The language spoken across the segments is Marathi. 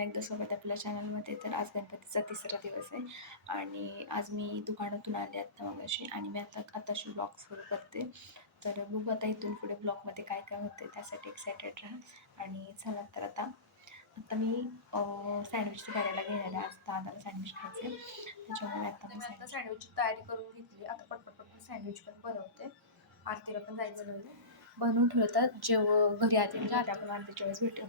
एकदा सोबत आपल्या चॅनलमध्ये. तर आज गणपतीचा तिसरा दिवस आहे आणि आज मी दुकानातून आले आता मगाशी आणि मी आताशी ब्लॉग सुरू करते. तर बघू आता इथून पुढे ब्लॉगमध्ये काय काय होते, त्यासाठी एक्सायटेड राहा. आणि चला तर आता मी सँडविच करायला घेणार आहे. आज दादाला सँडविच खायचे, त्याच्यामुळे आता सँडविचची तयारी करून घेतली. आता पटपट सँडविच पण बनवते. आरतीला पण जायचं बनवून ठेवतात. घरी आले म्हणजे आता आपण आरतीच्या वेळेस भेटू.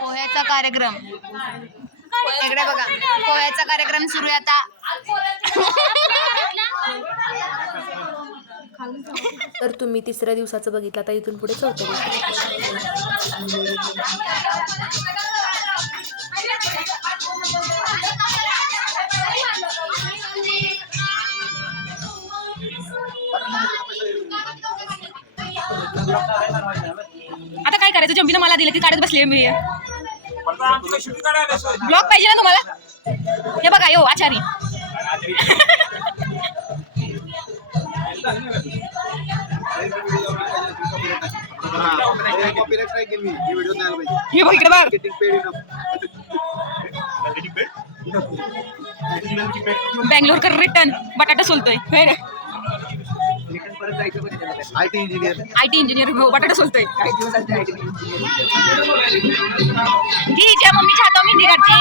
पोह्याचा कार्यक्रम इकडे बघा. पोह्याचा कार्यक्रम सुरू आहे आता. तर तुम्ही तिसऱ्या दिवसाचं बघितलं, आता इथून पुढे चौथ्या आता काय करायचं? जंबीनं मला दिलं की काढत बसले मी. ब्लॉग पाहिजे ना तुम्हाला? हे बघा यो आचारी. इकडे बघ. बँगलोर कर रिटर्न बटाटा सोलतोय. आयटी इंजिनियर बटाटा सोलतोय. ठीक आहे मम्मीच्या हातावर मेहंदी काढते.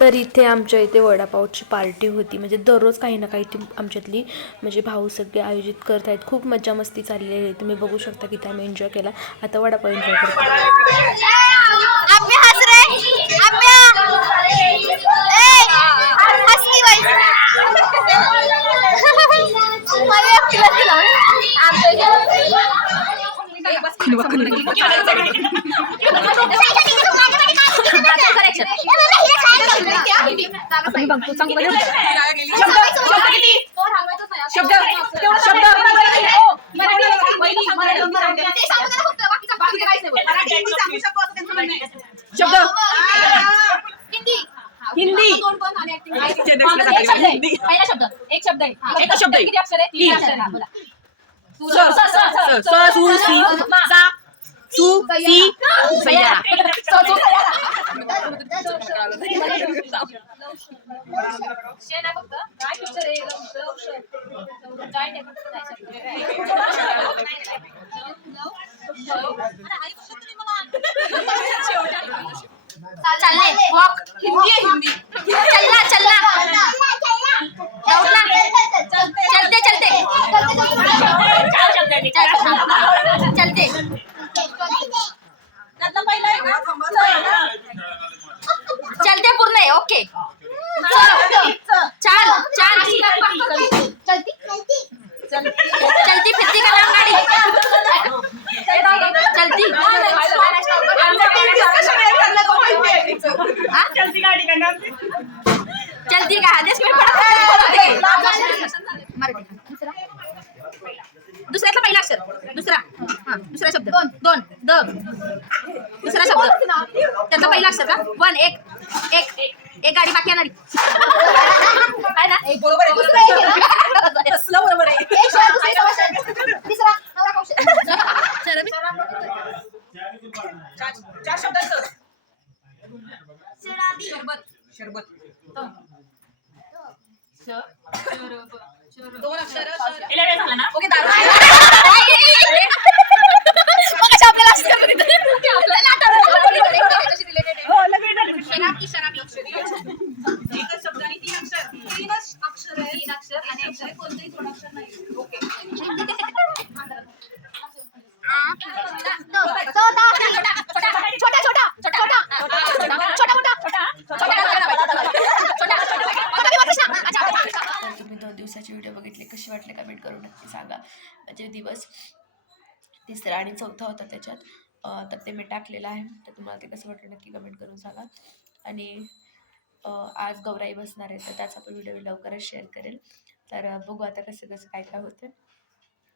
तर इथे आमच्या इथे वडापावची पार्टी होती. म्हणजे दररोज काही ना काही ती आमच्यातली म्हणजे भाऊ सगळे आयोजित करत आहेत. खूप मज्जा मस्ती चाललेली आहे. तुम्ही बघू शकता की आम्ही एन्जॉय केला. आता वडापाव एन्जॉय करतो. हिंदी पहिला शब्द एक शब्द आहे एक शब्द किती अक्षर आहे 3 अक्षर आहे बोला स सु सी सा सु सी सयारा शेना फक्त काय अक्षर आहे काय नाही फक्त चलने वॉक हिंदी है हिंदी चलना चलना दौड़ना चलते चलते चलते चलते पूर्ण आहे ओके चाल चाल चलती फिरती का नाम गाड़ी चलती चलती गाड़ी का नाम चलती का आदेश में पढ़ा दुसऱ्यातला पहिला अक्षर दुसरा हां दुसरा शब्द दोन द दुसरा शब्द त्याचा पहिला अक्षर का वन एक एक एक गाडी बाकी येणारी काय ना एक बरोबर आहे कसलं बरोबर आहे तिसरा नवरा कौशल चार शब्दांचं शरबत शरबत दोन अक्षर झाला ना ओके दारू शराब की शराबी एकच शब्द आणि 3 अक्षर 3 अक्षर आहे 3 अक्षर आणि अक्षर कोणतेही दोन अक्षर नाही ओके तुम्ही 2 दिवसाचे व्हिडिओ बघितले कसे वाटले कमेंट करून नक्की सांगा. म्हणजे दिवस तिसरा आणि चौथा होता त्याच्यात तर ते मी टाकलेलं आहे. तर तुम्हाला ते कसं वाटलं नक्की कमेंट करून सांगा. आणि आज गौराई बसणार आहे तर त्याचा पण व्हिडिओ मी लवकरच शेअर करेल. तर बघू आता कसं कसं काय काय होतं.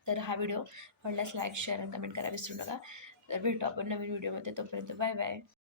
तर हा व्हिडिओ आवडल्यास लाईक शेअर आणि कमेंट करायला विसरू नका. तर भेटू आपण नवीन व्हिडिओमध्ये. तोपर्यंत बाय बाय.